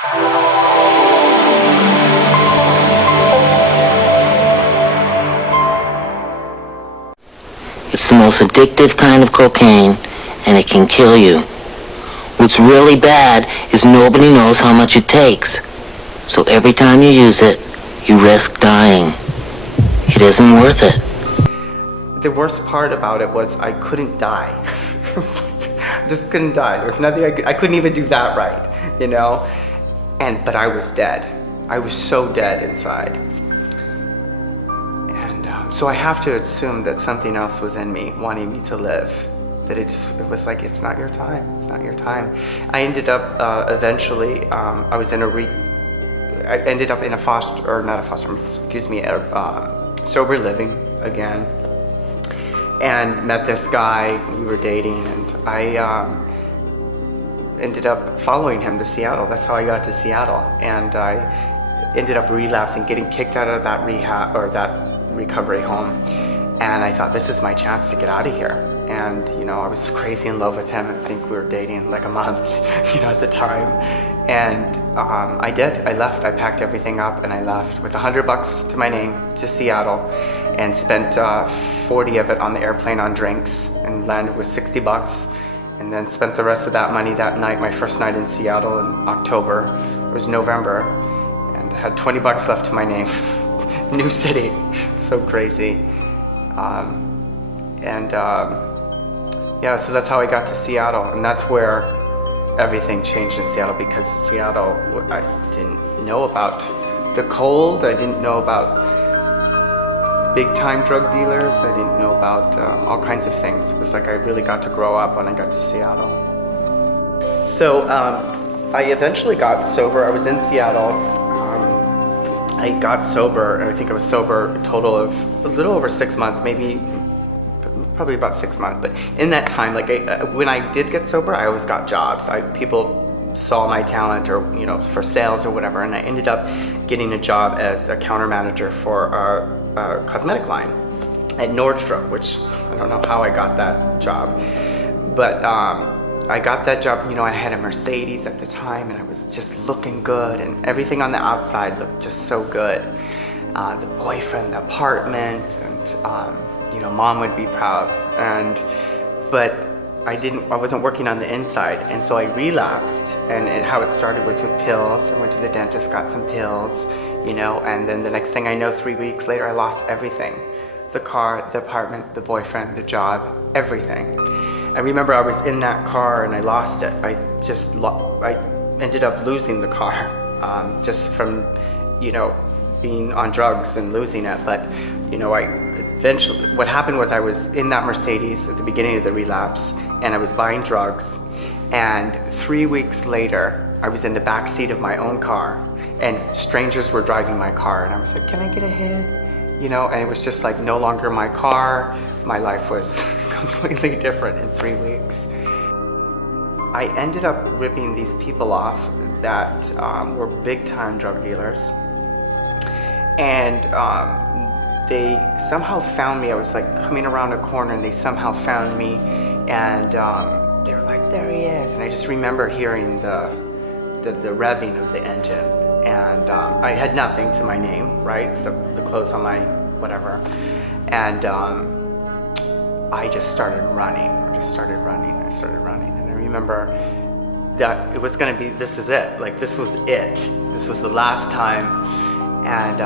It's the most addictive kind of cocaine, and it can kill you. What's really bad is nobody knows how much it takes. So every time you use it, you risk dying. It isn't worth it. The worst part about it was I couldn't die. It was like, I just couldn't die. There was nothing I couldn't even do that right, you know? But I was dead. I was so dead inside. And so I have to assume that something else was in me wanting me to live. That it was like, it's not your time, it's not your time. I ended up eventually, I ended up in a sober living again. And met this guy, we were dating, and I ended up following him to Seattle. That's how I got to Seattle. And I ended up relapsing, getting kicked out of that rehab, or that recovery home. And I thought, this is my chance to get out of here. And, you know, I was crazy in love with him. I think we were dating like a month, you know, at the time. And I did. I left. I packed everything up and I left with $100 to my name to Seattle, and spent 40 of it on the airplane on drinks, and landed with $60. And then spent the rest of that money that night, my first night in Seattle in October. It was November, and I had $20 left to my name. New city, so crazy. Yeah, so that's how I got to Seattle, and that's where everything changed in Seattle, because Seattle, I didn't know about the cold, I didn't know about big time drug dealers, I didn't know about all kinds of things. It was like I really got to grow up when I got to Seattle. So I eventually got sober. I was in Seattle. I got sober, and I think I was sober a total of a little over 6 months, probably about 6 months. But in that time, like when I did get sober, I always got jobs. People saw my talent, or you know, for sales or whatever, and I ended up getting a job as a counter manager for a cosmetic line at Nordstrom, which I don't know how I got that job, but I got that job. You know, I had a Mercedes at the time, and I was just looking good, and everything on the outside looked just so good. The boyfriend, the apartment, and you know, mom would be proud. But I wasn't working on the inside, and so I relapsed. And how it started was with pills. I went to the dentist, got some pills, you know, and then the next thing I know, 3 weeks later, I lost everything. The car, the apartment, the boyfriend, the job, everything. I remember I was in that car and I lost it. I ended up losing the car, just from, you know, being on drugs and losing it. But, you know, eventually, what happened was I was in that Mercedes at the beginning of the relapse, and I was buying drugs. And 3 weeks later, I was in the back seat of my own car, and strangers were driving my car, and I was like, can I get a hit? You know, and it was just like no longer my car. My life was completely different in 3 weeks. I ended up ripping these people off that were big time drug dealers. And they somehow found me. I was like coming around a corner, and they somehow found me, and they were like, there he is. And I just remember hearing the revving of the engine, and I had nothing to my name, right? So the clothes on my whatever, and I just started running. I started running, and I remember that it was gonna be, this is it. Like, this was it. This was the last time. And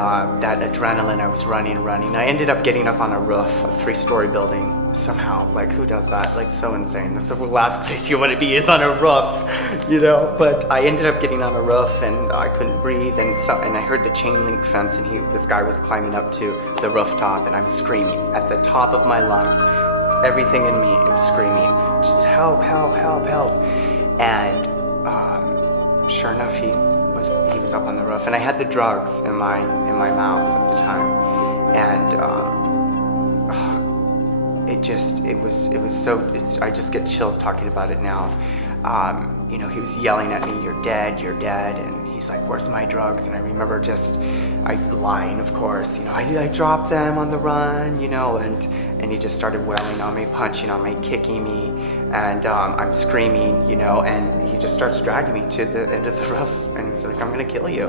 that adrenaline, I was running. I ended up getting up on a roof, a 3-story building somehow. Like, who does that? Like, so insane. That's the last place you want to be, is on a roof, you know? But I ended up getting on a roof, and I couldn't breathe, and I heard the chain link fence, and this guy was climbing up to the rooftop, and I was screaming at the top of my lungs. Everything in me was screaming, just help, help, help, help. And sure enough, he was up on the roof, and I had the drugs in my mouth at the time, and I just get chills talking about it now. He was yelling at me, you're dead, and he's like, where's my drugs? And I remember I lying, of course, I dropped them on the run, and he just started wailing on me, punching on me, kicking me, and I'm screaming, and he just starts dragging me to the end of the roof, and he's like, I'm gonna kill you.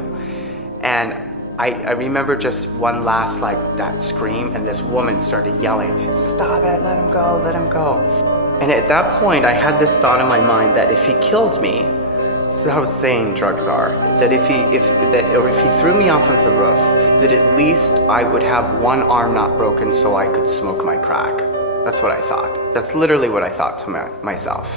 And I remember just one last, that scream, and this woman started yelling, stop it, let him go, let him go. And at that point, I had this thought in my mind that if he killed me, this is how sane drugs are, that if he threw me off of the roof, that at least I would have one arm not broken so I could smoke my crack. That's what I thought. That's literally what I thought to myself.